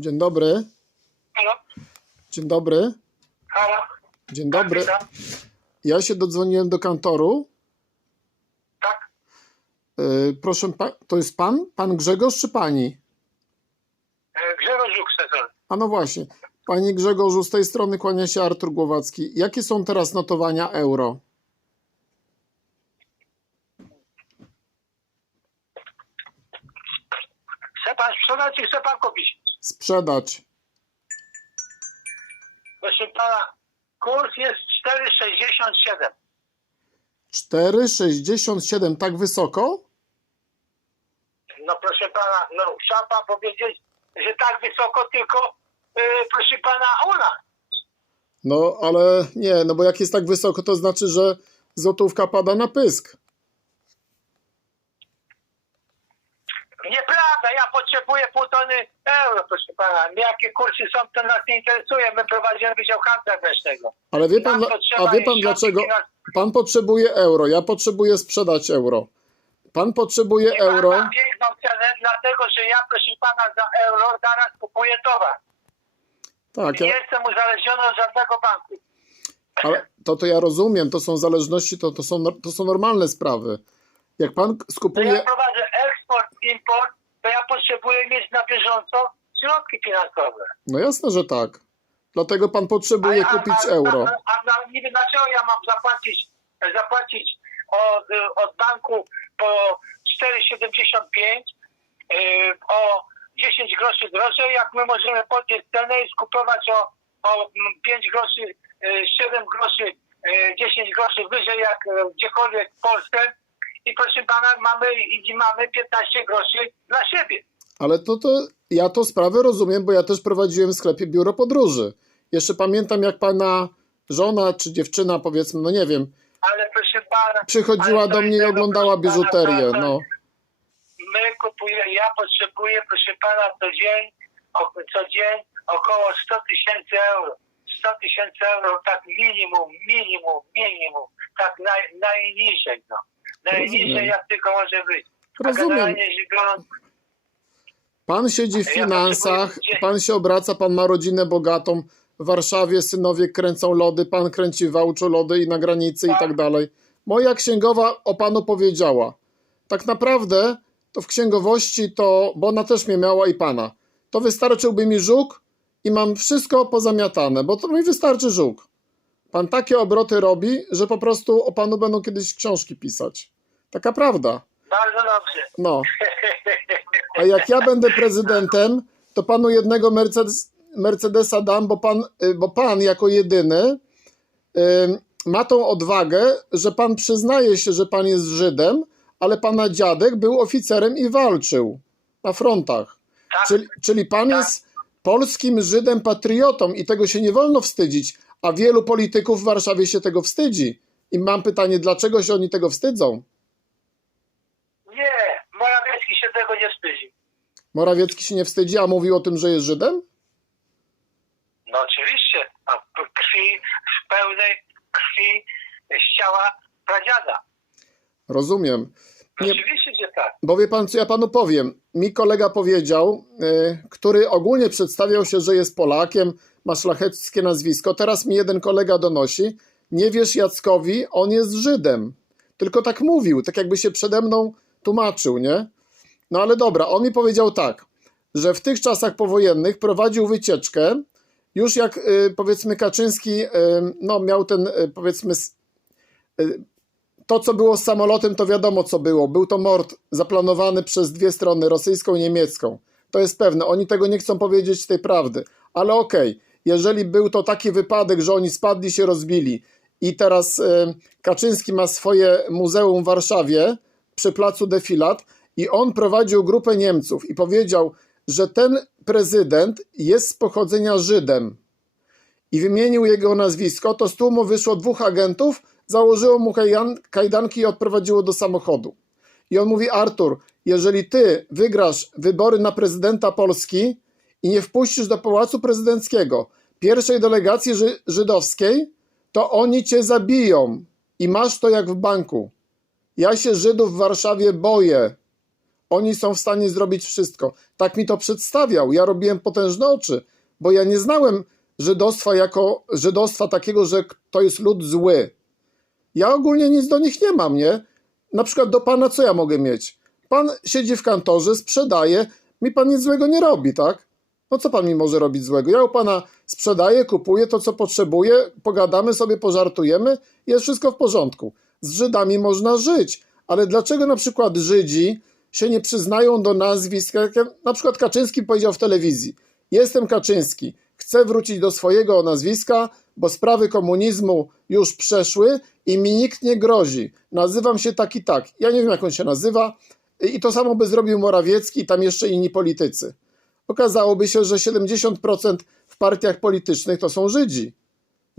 Dzień dobry. Halo? Dzień dobry. Halo? Dzień dobry. Tak, Ja się dodzwoniłem do kantoru. tak. Yy, proszę, pa, to jest pan? Pan Grzegorz czy pani? E, Grzegorz Żuk. A no właśnie. Panie Grzegorzu, z tej strony kłania się Artur Głowacki. Jakie są teraz notowania euro? Chce pan sprzedać czy chce pan kupić? Sprzedać. Proszę pana, kurs jest 4,67. 4,67 tak wysoko? No proszę pana, no trzeba pan powiedzieć, że tak wysoko tylko, e, proszę pana, u nas. No, ale nie, no bo jak jest tak wysoko, to znaczy, że złotówka pada na pysk. Nieprawda, ja potrzebuję pół tony euro, proszę pana. Jakie kursy są, to nas nie interesuje. My prowadzimy Wydział Handla Wewnętrznego. Ale wie pan, Nam a wie pan dlaczego? Pan potrzebuje euro, ja potrzebuję sprzedać euro. Pan potrzebuje I euro. Pan ma piękną cenę, dlatego że ja, proszę pana, za euro zaraz kupuję towar. Tak, Nie ja, jestem uzależniony od żadnego banku. ale to, to ja rozumiem, to są zależności, to, to, są, to są normalne sprawy. Jak pan To ja skupuje. prowadzę import, to ja potrzebuję mieć na bieżąco środki finansowe. No jasne, że tak. Dlatego pan potrzebuje a, kupić a, euro. A, a, a niby dlaczego ja mam zapłacić, zapłacić od, od banku po 4,75 yy, o 10 groszy drożej, jak my możemy podnieść cenę i skupować o, o mm, 5 groszy, yy, 7 groszy, yy, 10 groszy wyżej jak yy, gdziekolwiek w Polsce i proszę pana mamy, i mamy 15 groszy dla siebie. Ale to, to ja to sprawę rozumiem, bo ja też prowadziłem w sklepie biuro podróży. Jeszcze pamiętam, jak pana żona czy dziewczyna, powiedzmy, no nie wiem, Ale proszę pana, przychodziła do mnie i oglądała pana, biżuterię. pana, No. my kupujemy, ja potrzebuję, proszę pana, co dzień, o, co dzień około 100 tysięcy euro. 100 tysięcy euro, tak minimum, minimum, minimum, tak naj, najniżej, no. Najniżej Rozumiem. jak tylko może być. A Rozumiem. generalnie rzecz biorąc, Pan siedzi w finansach, pan się obraca, pan ma rodzinę bogatą. W Warszawie synowie kręcą lody, pan kręci w Wałczu lody i na granicy i Tak. tak dalej. Moja księgowa o panu powiedziała. Tak naprawdę to w księgowości to, bo ona też mnie miała i pana, to wystarczyłby mi żuk i mam wszystko pozamiatane, bo to mi wystarczy żuk. Pan takie obroty robi, że po prostu o panu będą kiedyś książki pisać. Taka prawda. bardzo dobrze. No. A jak ja będę prezydentem, to panu jednego Mercedes, Mercedesa dam, bo pan, y, bo pan jako jedyny ma tą odwagę, że pan przyznaje się, że pan jest Żydem, ale pana dziadek był oficerem i walczył na frontach. Tak, Czyli, czyli pan Tak. jest polskim Żydem patriotą i tego się nie wolno wstydzić, a wielu polityków w Warszawie się tego wstydzi. I mam pytanie, dlaczego się oni tego wstydzą? nie, Morawiecki się tego nie wstydzi. Morawiecki się nie wstydzi, a mówił o tym, że jest Żydem? No oczywiście, a w krwi, w pełnej krwi z ciała pradziada. Rozumiem. Nie, Oczywiście, że tak. bo wie pan, co ja panu powiem. Mi kolega powiedział, y, który ogólnie przedstawiał się, że jest Polakiem, ma szlacheckie nazwisko. Teraz mi jeden kolega donosi, nie wiesz Jackowi, on jest Żydem. Tylko tak mówił, tak jakby się przede mną tłumaczył, nie? No ale dobra, on mi powiedział tak, że w tych czasach powojennych prowadził wycieczkę, już jak y, powiedzmy Kaczyński y, no, miał ten y, powiedzmy to, co było z samolotem, to wiadomo, co było. Był to mord zaplanowany przez dwie strony, rosyjską i niemiecką. To jest pewne. Oni tego nie chcą powiedzieć tej prawdy. Ale okej, jeżeli był to taki wypadek, że oni spadli, się rozbili i teraz Kaczyński ma swoje muzeum w Warszawie przy placu Defilat i on prowadził grupę Niemców i powiedział, że ten prezydent jest z pochodzenia Żydem i wymienił jego nazwisko, to z tłumu wyszło dwóch agentów, założyło mu kajdan- kajdanki i odprowadziło do samochodu. I on mówi: Artur, jeżeli ty wygrasz wybory na prezydenta Polski i nie wpuścisz do pałacu prezydenckiego pierwszej delegacji ży- żydowskiej, to oni cię zabiją i masz to jak w banku. Ja się Żydów w Warszawie boję. Oni są w stanie zrobić wszystko. Tak mi to przedstawiał. Ja robiłem potężne oczy, bo ja nie znałem żydostwa jako żydostwa takiego, że to jest lud zły. Ja ogólnie nic do nich nie mam, nie? Na przykład do pana co ja mogę mieć? Pan siedzi w kantorze, sprzedaje, mi pan nic złego nie robi, tak? No co pan mi może robić złego? Ja u pana sprzedaję, kupuję to, co potrzebuję, pogadamy sobie, pożartujemy, jest wszystko w porządku. Z Żydami można żyć, ale dlaczego na przykład Żydzi się nie przyznają do nazwisk? Na przykład Kaczyński powiedział w telewizji: Jestem Kaczyński, chcę wrócić do swojego nazwiska, bo sprawy komunizmu już przeszły i mi nikt nie grozi. Nazywam się tak i tak. Ja nie wiem, jak on się nazywa. I to samo by zrobił Morawiecki i tam jeszcze inni politycy. Okazałoby się, że 70% w partiach politycznych to są Żydzi.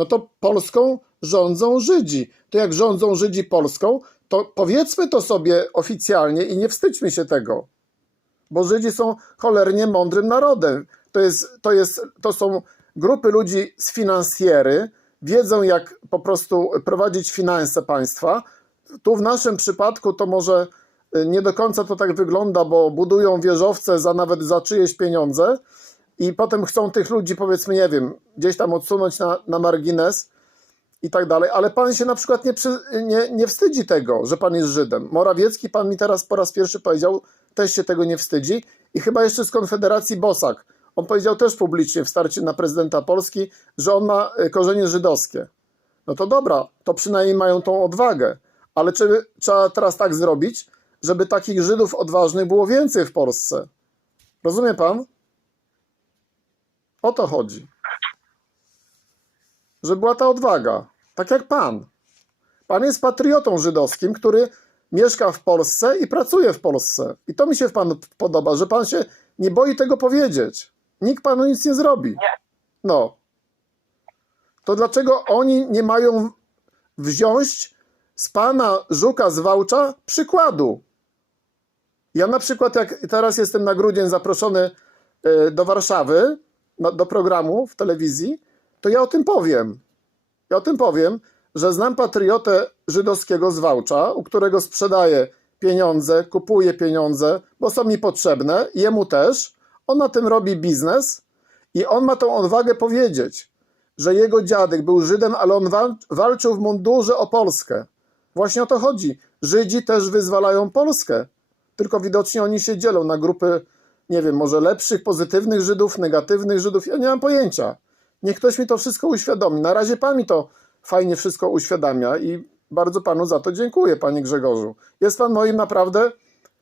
No to Polską rządzą Żydzi. To jak rządzą Żydzi Polską, to powiedzmy to sobie oficjalnie i nie wstydźmy się tego. Bo Żydzi są cholernie mądrym narodem. To, jest, to, jest, to są grupy ludzi z finansjery, wiedzą jak po prostu prowadzić finanse państwa. Tu w naszym przypadku to może y, nie do końca to tak wygląda, bo budują wieżowce za nawet za czyjeś pieniądze i potem chcą tych ludzi, powiedzmy, nie wiem, gdzieś tam odsunąć na, na margines i tak dalej, ale pan się na przykład nie, przy, nie, nie wstydzi tego, że pan jest Żydem. Morawiecki, pan mi teraz po raz pierwszy powiedział, też się tego nie wstydzi i chyba jeszcze z Konfederacji Bosak. On powiedział też publicznie w starcie na prezydenta Polski, że on ma y, korzenie żydowskie. No to dobra, to przynajmniej mają tą odwagę, ale czy, trzeba teraz tak zrobić, żeby takich Żydów odważnych było więcej w Polsce. Rozumie pan? O to chodzi. Że była ta odwaga. Tak jak pan. Pan jest patriotą żydowskim, który mieszka w Polsce i pracuje w Polsce. I to mi się w panu podoba, że pan się nie boi tego powiedzieć. Nikt panu nic nie zrobi. No. To dlaczego oni nie mają wziąć z pana Żuka z Wałcza przykładu? Ja na przykład, jak teraz jestem na grudzień zaproszony y, do Warszawy, na, do programu w telewizji, to ja o tym powiem. Ja o tym powiem, że znam patriotę żydowskiego z u którego sprzedaję pieniądze, kupuję pieniądze, bo są mi potrzebne, jemu też. On na tym robi biznes i on ma tą odwagę powiedzieć, że jego dziadek był Żydem, ale on wal, walczył w mundurze o Polskę. Właśnie o to chodzi. Żydzi też wyzwalają Polskę, tylko widocznie oni się dzielą na grupy, nie wiem, może lepszych, pozytywnych Żydów, negatywnych Żydów. Ja nie mam pojęcia. Niech ktoś mi to wszystko uświadomi. Na razie pan mi to fajnie wszystko uświadamia i bardzo panu za to dziękuję, panie Grzegorzu. Jest pan moim naprawdę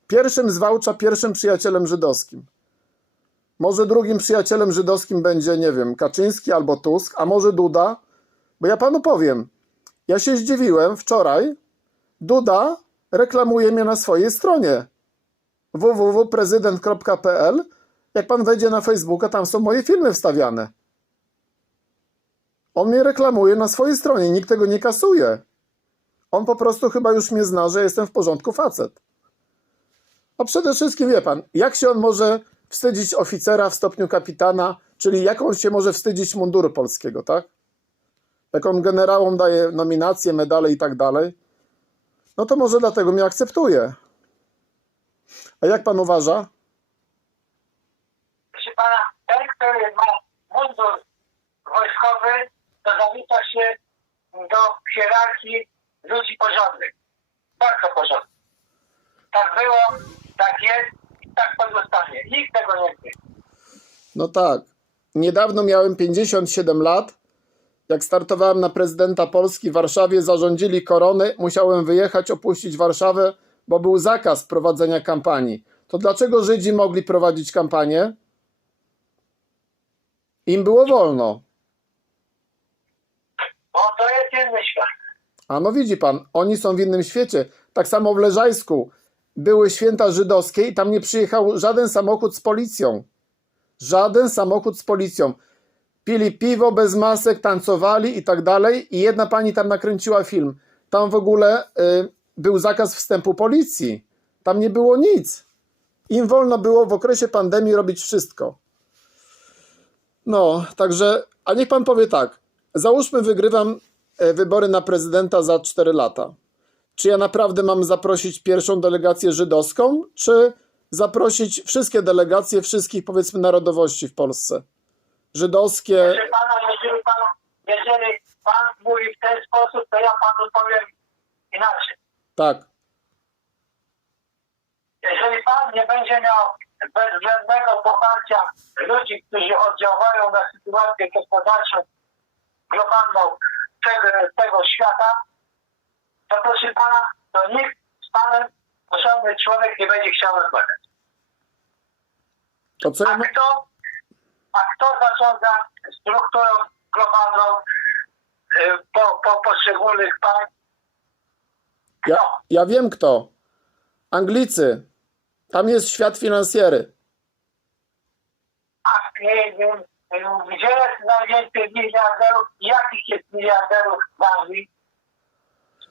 pierwszym z Wałcza, pierwszym przyjacielem żydowskim. Może drugim przyjacielem żydowskim będzie, nie wiem, Kaczyński albo Tusk, a może Duda, bo ja panu powiem, ja się zdziwiłem wczoraj, Duda reklamuje mnie na swojej stronie www.prezydent.pl. Jak pan wejdzie na Facebooka, tam są moje filmy wstawiane. On mnie reklamuje na swojej stronie, nikt tego nie kasuje. On po prostu chyba już mnie zna, że jestem w porządku facet. A przede wszystkim wie pan, jak się on może wstydzić oficera w stopniu kapitana, czyli jak on się może wstydzić munduru polskiego, tak? Jak on generałom daje nominacje, medale i tak dalej, no to może dlatego mnie akceptuje. A jak pan uważa? Proszę pana, ten, który ma mundur wojskowy, to zalicza się do hierarchii ludzi porządnych. Bardzo porządnych. Tak było, tak jest i tak pozostanie. Nikt tego nie wie. No tak. Niedawno miałem 57 lat. Jak startowałem na prezydenta Polski w Warszawie, zarządzili korony, musiałem wyjechać, opuścić Warszawę, bo był zakaz prowadzenia kampanii. To dlaczego Żydzi mogli prowadzić kampanię? Im było wolno. Bo to jest inny świat. A no widzi pan, oni są w innym świecie. Tak samo w Leżajsku były święta żydowskie i tam nie przyjechał żaden samochód z policją. Żaden samochód z policją. Pili piwo bez masek, tancowali i tak dalej. I jedna pani tam nakręciła film. Tam w ogóle y, był zakaz wstępu policji. Tam nie było nic. Im wolno było w okresie pandemii robić wszystko. No, także, a niech pan powie tak. Załóżmy, wygrywam e, wybory na prezydenta za 4 lata. Czy ja naprawdę mam zaprosić pierwszą delegację żydowską, czy zaprosić wszystkie delegacje wszystkich, powiedzmy, narodowości w Polsce. Żydowskie. Pana, jeżeli pan, jeżeli pan mówi w ten sposób, to ja panu powiem inaczej. Tak. Jeżeli pan nie będzie miał bezwzględnego poparcia ludzi, którzy oddziałują na sytuację gospodarczą globalną tego, tego świata, to proszę pana, to nikt z panem, porządny człowiek nie będzie chciał rozmawiać. To co A kto, a kto zarządza strukturą globalną y, po, po poszczególnych państw? Ja, ja wiem kto. Anglicy. Tam jest świat finansjery. A nie wiem, gdzie jest najwięcej miliarderów? Jakich jest miliarderów w Anglii?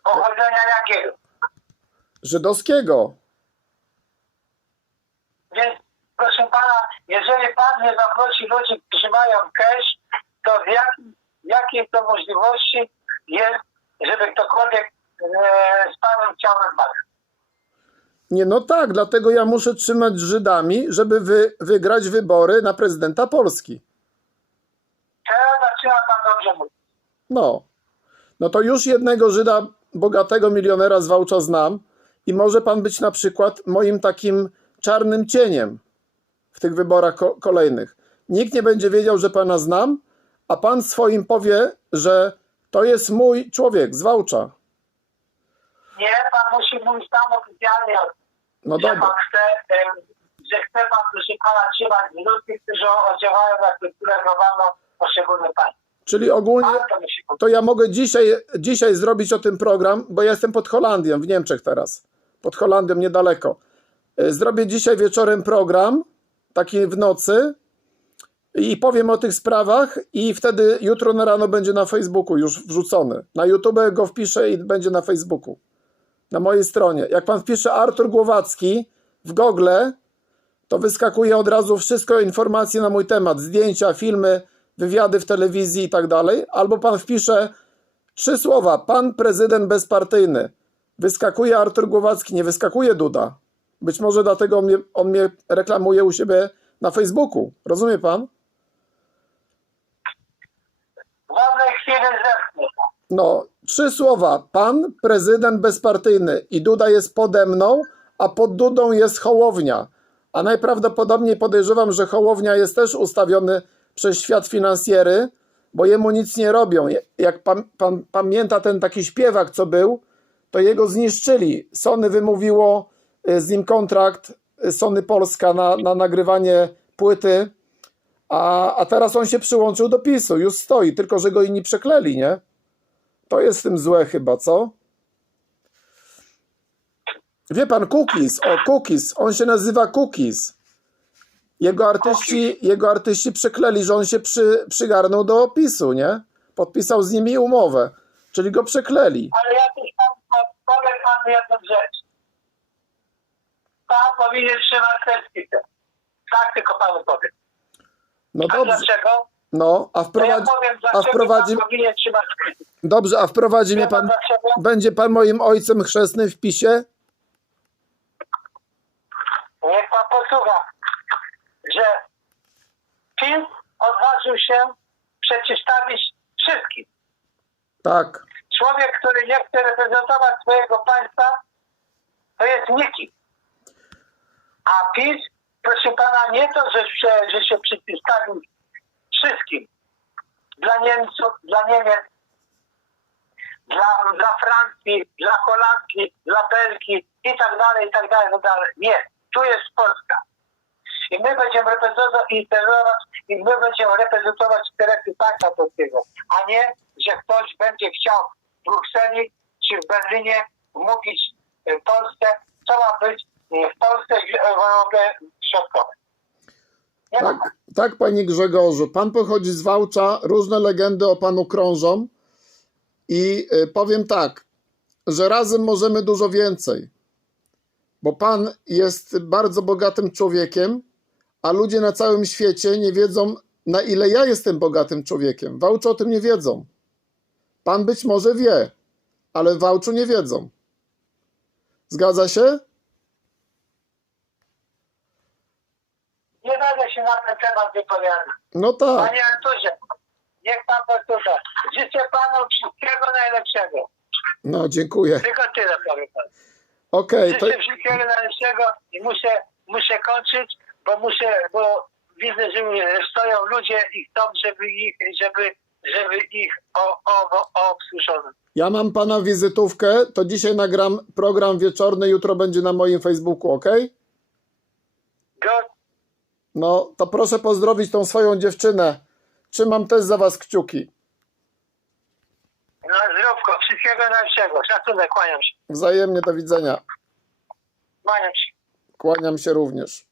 Pochodzenia jakiego? Żydowskiego. Więc proszę pana, jeżeli pan nie zaprosi ludzi, którzy mają cash, to w jakim, jakiej to możliwości jest, żeby ktokolwiek z panem chciał rozmawiać? Nie, no tak, dlatego ja muszę trzymać Żydami, żeby wy, wygrać wybory na prezydenta Polski. Teraz zaczyna pan dobrze mówić. No. No to już jednego Żyda, bogatego milionera z Wałcza znam i może pan być na przykład moim takim czarnym cieniem w tych wyborach ko- kolejnych. Nikt nie będzie wiedział, że pana znam, a pan swoim powie, że to jest mój człowiek z Wałcza. Nie, pan musi mówić tam oficjalnie, No że dobra. pan chce, że chce pan, proszę pana, trzymać ludzi, którzy oddziałają na kulturę globalną poszczególnych państw. Czyli ogólnie to ja mogę dzisiaj, dzisiaj zrobić o tym program, bo ja jestem pod Holandią, w Niemczech teraz. Pod Holandią niedaleko. Y, Zrobię dzisiaj wieczorem program, taki w nocy i powiem o tych sprawach i wtedy jutro na rano będzie na Facebooku już wrzucony. Na YouTube go wpiszę i będzie na Facebooku. Na mojej stronie. Jak pan wpisze Artur Głowacki w Google, to wyskakuje od razu wszystko informacje na mój temat, zdjęcia, filmy, wywiady w telewizji i tak dalej. Albo pan wpisze trzy słowa, pan prezydent bezpartyjny. Wyskakuje Artur Głowacki, nie wyskakuje Duda. Być może dlatego on mnie, on mnie reklamuje u siebie na Facebooku. Rozumie pan? W wolnej chwili. No, trzy słowa. Pan prezydent bezpartyjny i Duda jest pode mną, a pod Dudą jest Hołownia. A najprawdopodobniej podejrzewam, że Hołownia jest też ustawiony przez świat finansjery, bo jemu nic nie robią. Jak pan, pan pamięta ten taki śpiewak, co był, to jego zniszczyli. Sony wymówiło y, z nim kontrakt, y, Sony Polska, na, na nagrywanie płyty, a, a teraz on się przyłączył do PiSu, już stoi, tylko że go inni przekleli, nie? To jest w tym złe chyba, co? Wie pan, Cookies, o Cookies, on się nazywa Cookies. Jego artyści, jego artyści przekleli, że on się przy, przygarnął do opisu, nie? Podpisał z nimi umowę, czyli go przekleli. Ale ja też pan, powiem panu jedną rzecz. Pan powinien trzymać spisek. Tak tylko panu powiem. No A dobrze, dlaczego? No, a ja wprowadzi, powiem, a wprowadzi, dobrze, a wprowadzi mnie pan będzie pan moim ojcem chrzestnym w PiSie? Niech pan posłucha, że PiS odważył się przeciwstawić wszystkim. Tak, Człowiek, który nie chce reprezentować swojego państwa, to jest nikim. A PiS, proszę pana, nie to, że się, że się przeciwstawił wszystkim. Dla Niemców, dla Niemiec, dla, dla Francji, dla Holandii, dla Belgii i tak dalej, i tak dalej, no dalej. Nie, tu jest Polska. I my będziemy reprezentować, interesować, i my będziemy reprezentować interesy państwa polskiego, a nie, że ktoś będzie chciał w Brukseli czy w Berlinie mówić y, Polsce, co ma być y, w Polsce i w Europie Środkowej. Tak, tak, panie Grzegorzu. Pan pochodzi z Wałcza, różne legendy o panu krążą i y, powiem tak, że razem możemy dużo więcej, bo pan jest bardzo bogatym człowiekiem, a ludzie na całym świecie nie wiedzą, na ile ja jestem bogatym człowiekiem. Wałczu o tym nie wiedzą. Pan być może wie, ale w Wałczu nie wiedzą. Zgadza się? się na ten temat wypowiada. No tak. Panie Arturze, niech pan powtarza. Życzę panu wszystkiego najlepszego. No, dziękuję. Tylko tyle powiem panu. Okej, to Życzę wszystkiego najlepszego i muszę, muszę kończyć, bo muszę, bo widzę, że stoją ludzie i chcą, żeby ich, żeby, żeby ich o, o, o, obsłużono. ja mam pana wizytówkę, to dzisiaj nagram program wieczorny, jutro będzie na moim Facebooku, ok? Go, No, to proszę pozdrowić tą swoją dziewczynę. Trzymam też za was kciuki. no zdrówko, wszystkiego najlepszego. Szacunek, kłaniam się. Wzajemnie do widzenia. Kłaniam się. Kłaniam się również.